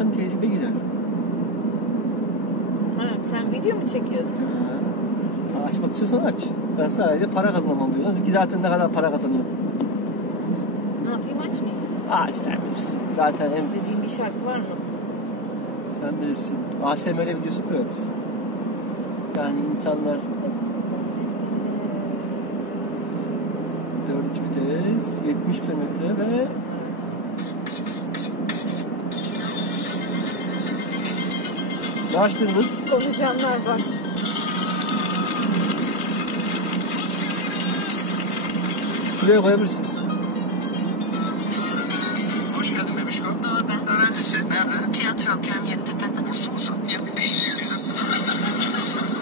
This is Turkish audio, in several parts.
açarsan telife girer. Ha, sen video mu çekiyorsun? Ha. Açmak istiyorsan aç. Ben sadece para kazanmam diyorum. Ki zaten ne kadar para kazanıyorum. Ne yapayım, açmayayım? Aç, sen bilirsin. Zaten en... İstediğin bir şarkı var mı? Sen bilirsin. ASMR videosu koyarız. Yani insanlar... 4. vites, 70 kilometre ve... Ne açtınız? Konuşanlar bak. Şuraya koyabilirsin. Hoş geldin bebişko. Doğru ben. Öğrencisi. Nerede? Tiyatro okuyorum Yeditepe'de. Burslu musun? Yok. %0.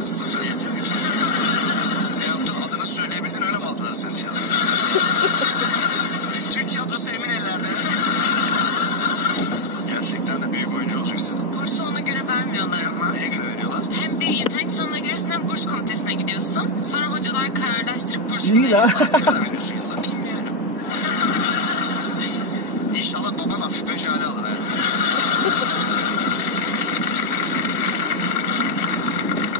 0 yetenek. Ne yaptın? Adını söyleyebildin, öyle mi aldılar seni tiyatroya? Türk tiyatrosu emin ellerde. Gerçekten de büyük oyuncu olacaksın. Bursu ona göre vermiyorlar ama. Neye göre veriyorlar? Hem bir yetenek sınavına giriyorsun, burs komitesine gidiyorsun. Sonra hocalar kararlaştırıp bursu İyi la. Ne kadar veriyorsun yıllar? Bilmiyorum. İnşallah baban hafif ve jale alır hayatım.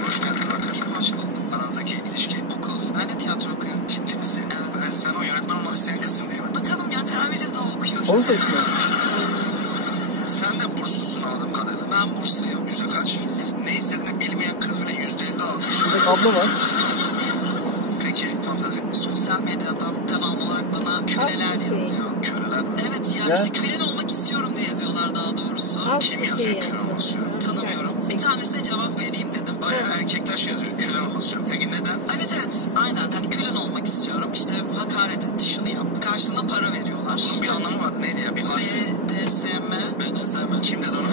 Hoş geldin Bakır. Hoş buldum. Aranızdaki ilişki. Okul. Ben de tiyatro okuyorum. Ciddi misin? Evet. Sen o yönetmen olmak isteyen kızsın değil mi? Bakalım ya, karar vereceğiz, daha okuyoruz. Son ses mi? Sen de burslusun anladığım kadarıyla. Ben bursluyum. Yüzde kaç? Ne istediğini bilmeyen kız bile %50 almış. Burada kablo var. Peki fantazi? Sosyal medyadan devam olarak bana köleler Az bir şey. yazıyor. Köleler mi? Evet ya, Ne? işte kölen olmak istiyorum diye yazıyorlar daha doğrusu. Az Kim bir yazıyor şey köle yani. olmak istiyor? Tanımıyorum. Bir tanesine cevap vereyim dedim. Bayağı erkekler şey yazıyor. Köle olmak istiyor. Peki neden? Evet aynen, hani kölen olmak istiyorum, işte hakaret et, şunu yap, karşılığında para veriyorlar. Bunun bir anlamı var. Neydi ya? Bir harfi. BDSM. BDSM. Kim dedi onu?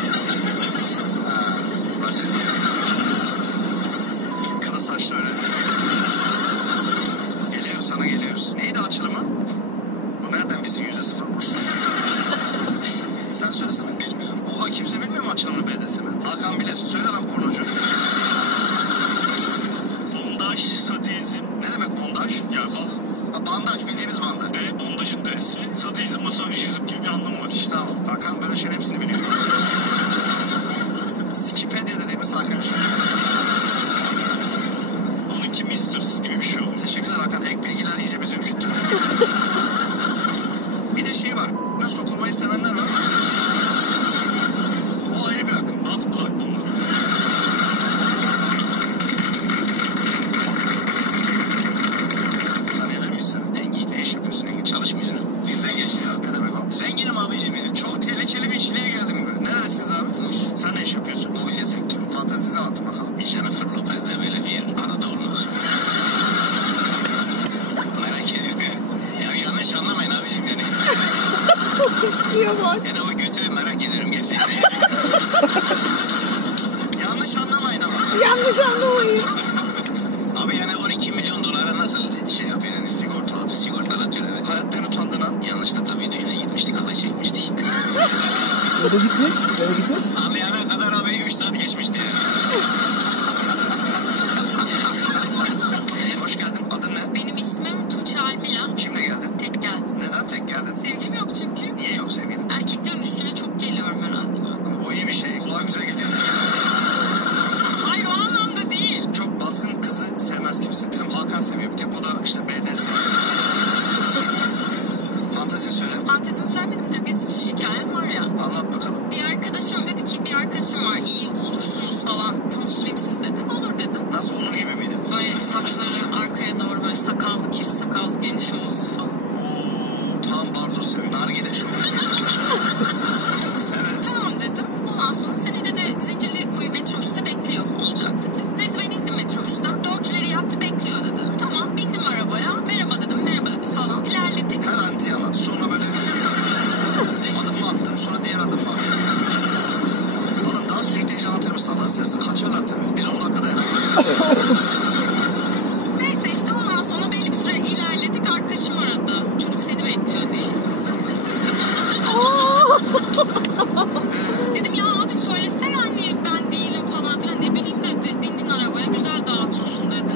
Ha, bak. Kılı saçlı öyle. Geliyoruz, sana geliyoruz. Neydi açılımı? Bu nereden bilsin %0 bursu? Sen söylesene. Bilmiyorum. Oha, kimse bilmiyor mu açılımını BDSM? Hakan bilir. Söyle lan pornocu. Bondaj, sadizm. Ne demek bondaj? Ya Ha, bandaj, bildiğimiz bandaj. ve bondajın D'si. Sadizm, masajizm gibi bir anlamı var. İşte tamam. Hakan böyle şeyin hepsini biliyor. Wikipedia dediğimiz Hakan işte. Onunki Misters gibi bir şey oluyor. Teşekkürler Hakan. Ek bilgiler iyice bizi ürküttü. Bir de şey var. Ne sokulmayı sevenler var. O ayrı bir akım. Rahat bırak onları. Tanıyabilir miyiz seni? Engin. Ne iş yapıyorsun Engin? Çalışmıyorum. Bizden geçiyor. Ne demek o? Zenginim abicim ya. Çok tehlikeli bir işliğe geldim gibi. Neredesiniz abi? Muş. Sen ne iş yapıyorsun? Mobilya sektörü. Fantezinizi anlatın bakalım. Jennifer Lopez'le böyle bir Anadolu'nuz. Merak ediyorum ya. Ya yanlış anlamayın abicim yani. İstiyor bak. Yani o götü merak ediyorum gerçekten. Yanlış anlamayın ama. Yanlış anlamayın. Abi yani 12 milyon dolara nasıl şey yapıyor yani? Sigortalatıyor evet. Hayatta en utandığın an. Yanlışta tabii düğüne gitmiştik, halay çekmiştik. Nereye gitmiş? Nereye gitmiş? Anlayana kadar abi 3 saat geçmişti yani. Hoş geldin. Adın ne? Benim ismim Tuğçe Almila. Kimle geldin? Tek geldim. Neden tek geldin? Sevgilim yok çünkü. Niye yok sevgilin? Erkeklerin üstüne çok geliyorum herhalde ben. Ama o iyi bir şey. Kulağa güzel geliyor. Hayır, o anlamda değil. Çok baskın kızı sevmez kimse. Bizim Hakan seviyor. Bir tek o da işte BDSM. Fantezi söyle. Fantezimi söylemedim de biz şikayem var ya. Anlat bakalım. Bir arkadaşım dedi ki, bir arkadaşım var, iyi olursunuz falan, tanıştırayım siz dedi. Olur dedim. Nasıl, onun gibi miydi? Böyle saçları arkaya doğru, böyle sakallı, kirli sakallı, geniş omuzlu falan. Oo, tam barzo seviyor. Nargile şu. Evet. Tamam dedim. Ondan sonra seni dedi Zincirli Kuyu metrobüsü bekliyor olacak dedi. Neyse ben indim metrobüsten. Dörtçüleri yattı, bekliyor dedi. Tamam, bindim arabaya. Merhaba dedim, merhaba dedi falan. İlerledik. Her antiyi anlat. Sonra böyle adımımı attım. Sonra diğer adımımı attım. Oğlum daha sürükleyici anlatır mısın Allah istersen? Kaçarlar tabii. Biz 10 dakikada yapıyoruz. Neyse işte ondan sonra belli bir süre ilerledik. Arkadaşım aradı. Çocuk seni bekliyor diye. Dedim ya abi söylesene hani ben değilim falan filan. Ne bileyim dedi. Bindin arabaya, güzel dağıtıyorsun dedi.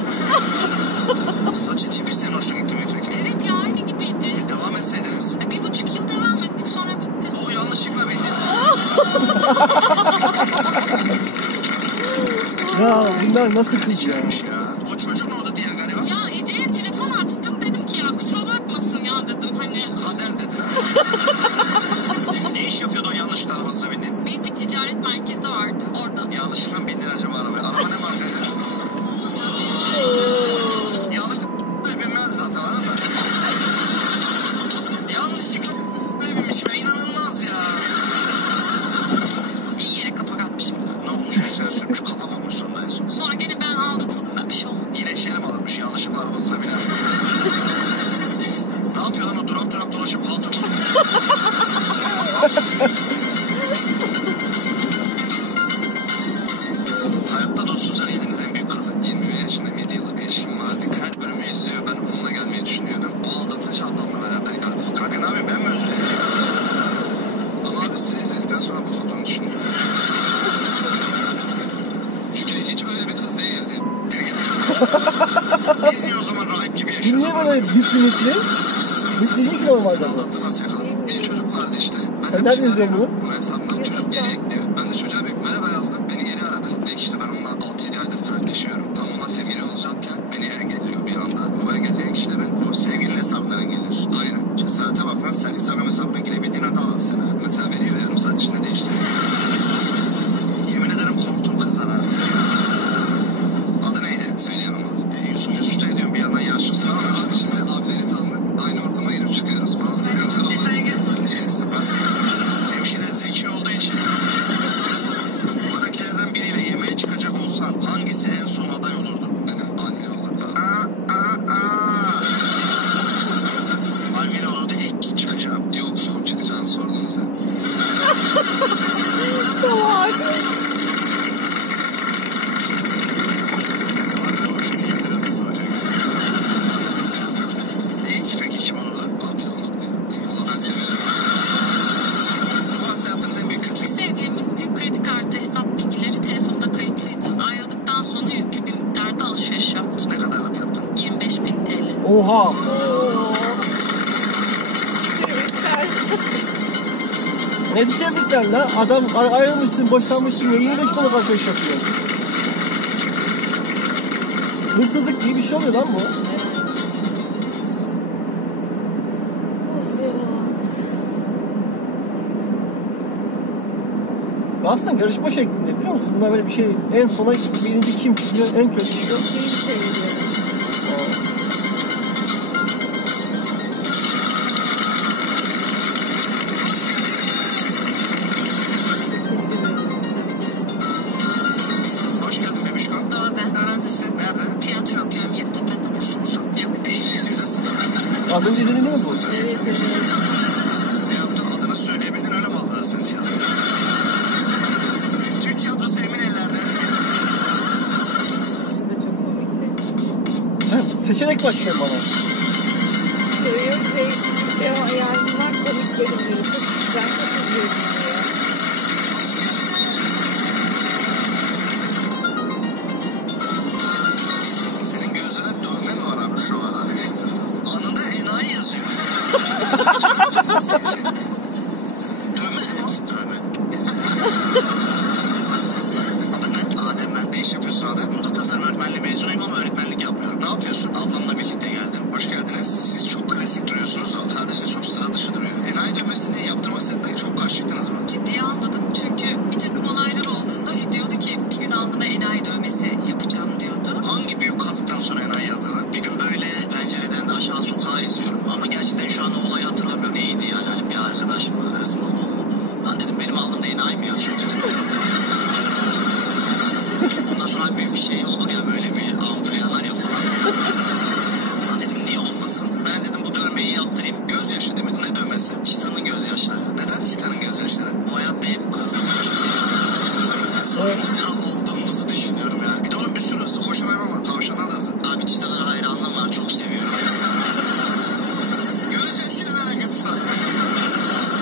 Saçı tipi senin hoşuna gitti mi peki? Evet ya, aynı gibiydi. Devam etseydiniz. 1,5 yıl devam ettik, sonra bitti. O yanlışlıkla bindi. Ya bunlar nasıl kız ya? İçermiş ya. O çocuk ne oldu diğer gariban? Ya Ece'ye telefon açtım. Dedim ki ya kusura bakmasın ya dedim. Hani Kader dedi. Ne iş yapıyordu o yanlışlıkla arabasına bindin? büyük bir ticaret merkezi vardı orada. Yanlışlıkla bindin acaba arabaya? Araba ne markaydı? Yanlışlıkla binmez zaten anladın mı? Yanlışlıkla binmiş be inanılmaz ya. İyi yere kapak atmışım. Ne olmuş bir sene sürmüş kapak olmuş sonunda en son. Sonra gene ben aldatıldım. Ben bir şey olmadı. Yine Şile'm alınmış yanlışlıkla arabasına biner. Ne yapıyor lan o durak durak dolaşıp haltı mı? Hayatta dostsuz yediğiniz en büyük kazık. 21 yaşındayım, 7 yıllık bir ilişkim vardı. Kalp bölümü izliyor. Ben onunla gelmeyi düşünüyordum. O aldatınca ablamla beraber geldim. Kanka ne yapayım ben mi özür dilerim? Ama abi sizi izledikten sonra bozulduğunu düşünüyorum. Çünkü hiç öyle bir kız değildi. Biz niye o zaman rahip gibi yaşıyoruz? Niye böyle büklümüklü? Büklücü ki normalde. Seni aldattı nasıl yakaladın? Bir çocuk vardı işte. Ben Sen hep nereden izliyorsun çıkarıyorum. bunu? Onun hesabından çocuk geri ekliyor. Ben de çocuğa bir merhaba yazdım. Beni geri aradı. Ve işte ben onunla 6-7 aydır flörtleşiyorum. Tam onunla sevgili olacakken beni engelliyor bir anda. O engelleyen kişi de ben. O sevgilinin hesabından engelliyorsun. Aynen. Cesarete bak lan sen Instagram hesabına girebildiğin anda aldattı seni. Mesela veriyor yarım saat içinde değiştiriyor. Yemin ederim korktum kızdan ha. Adı neydi? Söyleyemem abi. Yusuf Yusuf da ediyorum bir yandan yaşlısın ama. Abi şimdi abileri tanıdık. Aynı ortama girip çıkıyoruz falan. Sıkıntı olmadı. Ben hemşire zeki olduğu için. Buradakilerden biriyle yemeğe çıkacak olsan hangisi en son aday olurdu? Benim anne olurdu abi. Almila olurdu ilk çıkacağım. Yok son çıkacağını sordunuz ya. Salak. Şunu yeniden ısıracak. İlk peki kim olurdu? Abi olurdu ya. Valla ben seviyorum. Bu hatta yaptığınız en büyük kötülük. Sevgilimin kredi kartı hesap bilgileri telefonda kayıtlıydı. Ayrıldıktan sonra yüklü bir miktarda alışveriş yaptım. Ne kadarlık yaptın? 25.000 TL. Oha. Oo. Tebrikler. Ne tebrikler lan? Adam ayrılmışsın, boşanmışsın, 25 balık alışveriş yapıyor. Hırsızlık gibi bir şey oluyor lan bu. Aslında yarışma şeklinde biliyor musun? Bunlar böyle bir şey en sona birinci kim çıkıyor, en kötü çıkıyor. Şeyi seviyorum. Hoş geldin bebişko. Doğru ben. Öğrencisi nerede? Tiyatro okuyorum Yeditepe'de. Burslu musun? Yok değil. %0. Az önce dediğin değil mi bu? Evet, evet. Ne yaptın? Adını söyleyebildin öyle mi aldılar seni tiyatroya? Türk tiyatrosu emin ellerde. Şu da çok komikti. Ha, seçenek başlıyor bana. Seviyorum ve yani bunlar komik bölümleri. Ben çok izliyorum ya. Senin gözlerine dövme mi var abi şu arada? Anında enayi yazıyor. Dövme değil mi? Dövme. Adı ne? Adem ben. Ne iş yapıyorsun Adem? Moda tasarım öğretmenliği mezunuyum ama öğretmenlik yapmıyorum. Ne yapıyorsun? Ablamla birlikte geldim. Hoş geldiniz. Siz çok klasik duruyorsunuz da kardeşiniz çok sıra dışı duruyor. Enayi dövmesini yaptırmak istediğinde çok karşıydınız mı? Ciddiye almadım çünkü bir takım olaylar olduğunda hep diyordu ki bir gün alnına enayi dövmesi yapacağım diyordu. Hangi büyük kasktan sonra enayi yazdırdın? Bir gün böyle pencereden aşağı sokağa izliyorum. Ama gerçekten şu an o olayı hatırlamıyorum. Neydi yani? Hani bir arkadaş mı? Kız mı? O mu? Bu mu? Lan dedim benim alnımda enayi mi yazıyor dedim. Ondan sonra bir şey olur ya böyle bir ampul yanar ya falan. Lan dedim niye olmasın? Ben dedim bu dövmeyi yaptırayım. Gözyaşı değil mi? Ne dövmesi? Çitanın gözyaşları. Neden çitanın gözyaşları? Bu hayatta hep hızlı koşuyor. Sorun olduğumuzu düşünüyorum ya. Bir de oğlum bir sürü hızlı koşan hayvan var. Tavşanlar da hızlı. Abi çitalara hayranlığım var. Çok seviyorum. Gözyaşıyla ne alakası var?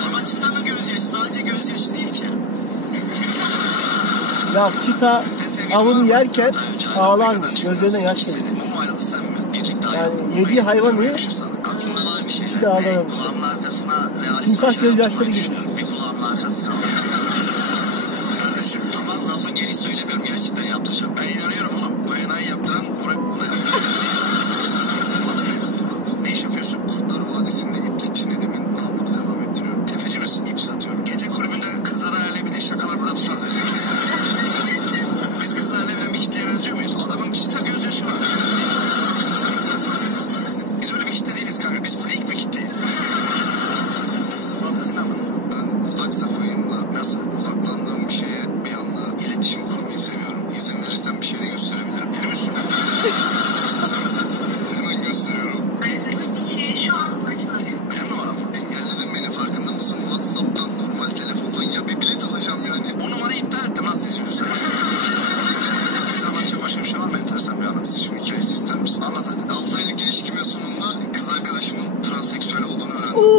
Ama çitanın gözyaşı sadece gözyaşı değil ki. Ya çita avını yerken ağlarmış, gözlerine yaş geliyor. O mu ayrıldı sen mi? Birlikte Yani ayrıldık. yediği hayvanı Aklımda var bir şey. İkisi de ağlarmış. Kulağımın arkasına realist Timsah başlar gözyaşları oturmayı gibi. düşünüyorum. Bir kulağımın arkası kaldı. Kardeşim ama lafı geri söylemiyorum gerçekten yaptıracağım. Ben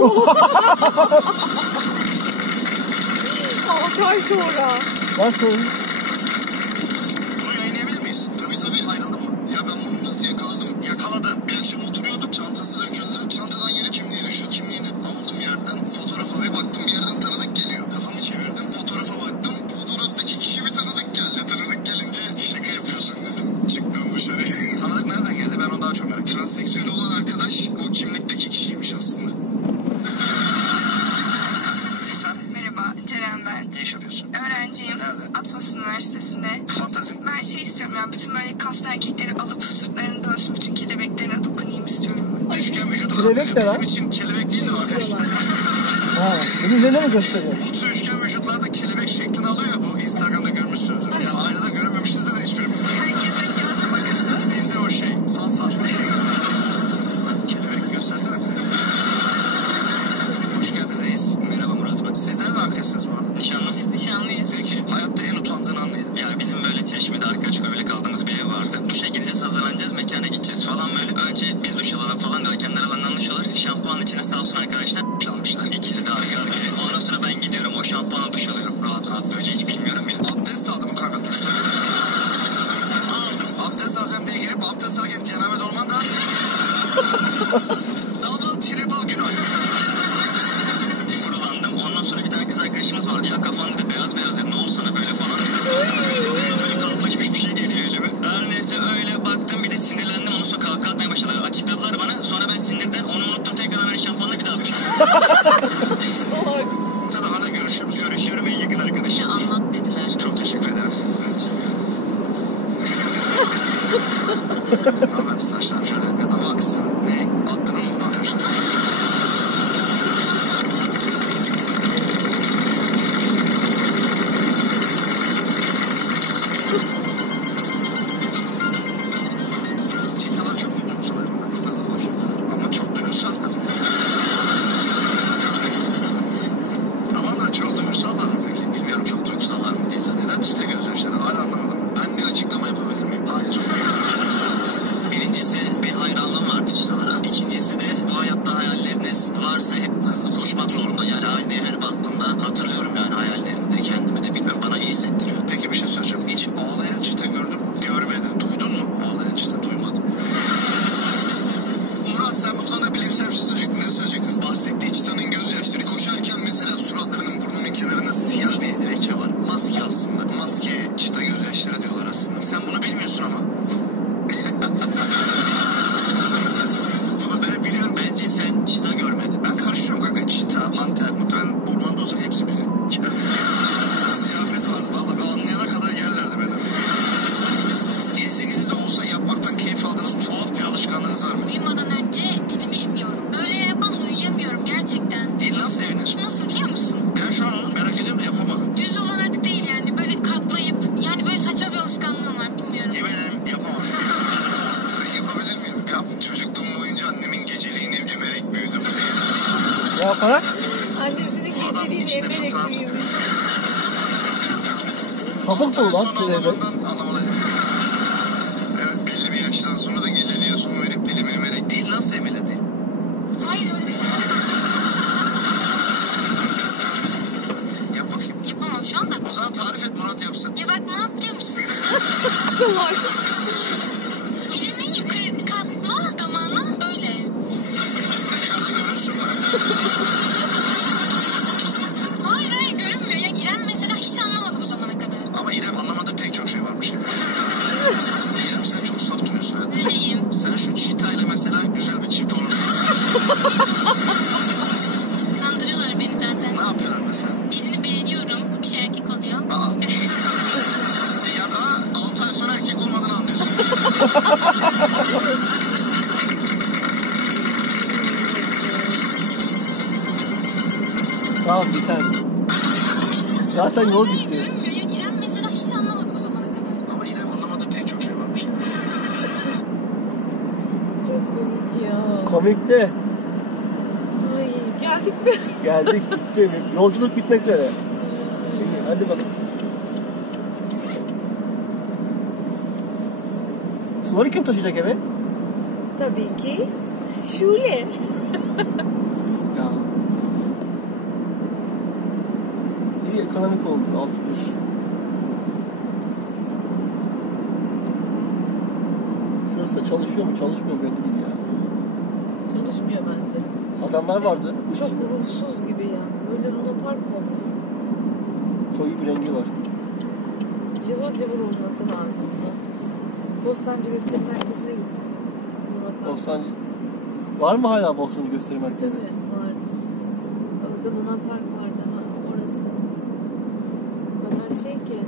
6 ay sonra. Nasıl? Bunu yayınlayabilir miyiz? Tabii ayrıldım mı? Ya ben bunu nasıl yakaladım? Yakaladı. Bir akşam oturuyorduk. Çantası döküldü. Çantadan yere kimliği düştü. Kimliğini aldım yerden. Fotoğrafa bir baktım. Yerden tanıdık geliyor. Kafamı çevirdim. Fotoğrafa baktım. Fotoğraftaki kişi bir tanıdık geldi. Tanıdık gelince şaka yapıyorsun dedim. Çıktım dışarı. Tanıdık nereden geldi? Ben onu daha çok merak ediyorum. Transseksüel olan arkadaş o kimlikteki kişiymiş aslında. Sen? Merhaba, Ceren ben. Ne iş yapıyorsun? Öğrenciyim. Nerede? Atlas Üniversitesi'nde. Fantezi. Ben şey istiyorum ya, bütün böyle kaslı erkekleri alıp sırtlarını dönsün, bütün kelebeklerine dokunayım istiyorum. Üçgen vücudu Kelebek hazır. de lan. Bizim için kelebek değil de arkadaşlar. Ha, bunu üzerine mi gösteriyor? Bu üçgen vücutlarda kelebek şeklini alıyor ya, bu Instagram'da görmüşsünüzdür. Yani aynada görememişizdir de hiçbirimiz. Herkesin yağ tabakası. Bizde o şey, sansar. Kelebek göstersene bize. Hoş geldin reis. Merhaba Murat Bey. Siz nereden arkadaşsınız bu arada? Nişanlı. Biz nişanlıyız. Peki, hayatta en utandığın an neydi? Ya bizim böyle Çeşme'de arkadaş böyle kaldığımız bir ev vardı. Duşa gireceğiz, hazırlanacağız, mekana gideceğiz falan böyle. Önce biz duş alalım falan, kendi aralarında anlaşıyorlar. Şampuan içine sağ olsun arkadaşlar çalmışlar. İkisi de arka arkaya. Ondan sonra ben gidiyorum, o şampuanla duş alıyorum. Rahat rahat böyle, hiç bilmiyorum ya. Abdest aldım kanka duşta. Abdest alacağım diye girip abdest alırken cenabet olman da... Double triple günah. Kurulandım. Ondan sonra bir tane kız arkadaşımız vardı. Ya kafan dedi beyaz beyaz dedi. Ne oldu sana böyle falan dedi. Böyle kalıplaşmış bir şey geliyor elime. Her neyse öyle baktım, bir de sinirlendim. Ondan sonra kahkaha atmaya başladılar. Açıkladılar bana. Sonra ben sinirden onu unuttum. Tekrar hani şampuanla bir daha düştüm. Sen hala görüşüyor musun? Görüşüyorum en yakın arkadaşım. Ne anlat dediler. Çok teşekkür ederim. Ne haber saçlar şöyle ya da wax değil mi? Ne? Attırın mı arkadaşlar? Çitalar çok mutlu musun? Ama çok duygusal. Tamam da çok duygusallar mı peki? Bilmiyorum çok duygusallar mı değil. Neden çita gözyaşları? Hala anlamadım. Ben bir açıklama yapabilir miyim? Hayır. Birincisi bir hayranlığım var çitalara. İkincisi de bu hayatta hayalleriniz varsa hep hızlı koşmak zorunda. Yani aynaya her baktığımda hatırlıyorum yani hayallerimde kendimi de bilmem bana iyi hissettiriyor. Peki bir şey söyleyeceğim. Hiç ağlayan çita gördün mü? Görmedim. Duydun mu ağlayan çita? Duymadım. Murat sen bu konuda bilimsel bir şey söyleyecektin. Ne söyleyecektin? Bahsettiği çitanın gözyaşları koşarken mesela suratlarının burnunun kenarında siyah bir leke var. Maske aslında. Maske çita gözyaşları diyorlar aslında. Sen bunu bilmiyorsun ama. Bunu ben biliyorum. Bence sen çita görmedin. Ben karışıyorum kanka. Çita, panter, muhtemelen ormanda olsak hepsi bizi içeride. Ziyafet vardı. Valla ben anlayana kadar yerlerdi beni. 7-8'de olsa yapmaktan keyif aldığınız tuhaf bir alışkanlığınız var mı? Uyumadan önce dilimi emiyorum. Böyle ben uyuyamıyorum gerçekten. Dil nasıl evinir? Nasıl biliyor musun? Ben şu an onu merak ediyorum da yapamadım. Düz olarak değil yani, böyle katlayıp, yani böyle saçma bir alışkanlığım var, bilmiyorum. Yemin ederim yapamam. Yapabilir miyim? Yap. Çocukluğum boyunca annemin geceliğini emerek büyüdüm. Ne yaparak? Annesinin Adam geceliğini içinde emerek fotoğraf- büyümüş. Sapık da ulan Sonra kelebek. ağlamandan anlamadım. Evet belli bir yaştan sonra da geceliğe son verip dilimi emerek değil nasıl emeledi? Hayır öyle değil. Yap bakayım. Yapamam şu anda. O zaman tarif et Murat yapsın. Ya bak ne yap biliyor musun? Dilimi yukarı katla damağına öyle. Dışarıda görürsün bak. Hayır görünmüyor. Ya İrem mesela hiç anlamadı bu zamana kadar. Ama İrem anlamadığı pek çok şey varmış. İrem sen çok saf duruyorsun. Evet. Öyleyim. Sen şu çitayla mesela güzel bir çift olur. Kandırıyorlar beni zaten. Ne yapıyorlar mesela? Birini beğeniyorum. Bu kişi erkek oluyor. Aa. Ya da 6 ay sonra erkek olmadığını anlıyorsun. Tamam bir tane. Zaten yol Hayır bitti. görünmüyor. Ya İrem mesela hiç anlamadı bu zamana kadar. Ama İrem anlamadığı pek çok şey varmış. Çok komik ya. Komik de. Ay, geldik mi? Geldik bitti. Yolculuk bitmek üzere. İyi, hadi bakalım. Suları kim taşıyacak eve? Tabii ki Şule. Ya iyi ekonomik oldu 6 yıl. Şurası da çalışıyor mu çalışmıyor mu belli değil ya. Çalışmıyor bence. Adamlar vardı. Çok ruhsuz gibi ya. Böyle Luna Park mı? Koyu bir rengi var. Cıvıl cıvıl olması lazımdı. Bostancı Gösteri Merkezi'ne gittim. Luna Park. Bostancı. Var mı hala Bostancı Gösteri Merkezi? Tabii var. Orada Luna Park vardı. Ha, orası. O kadar şey ki.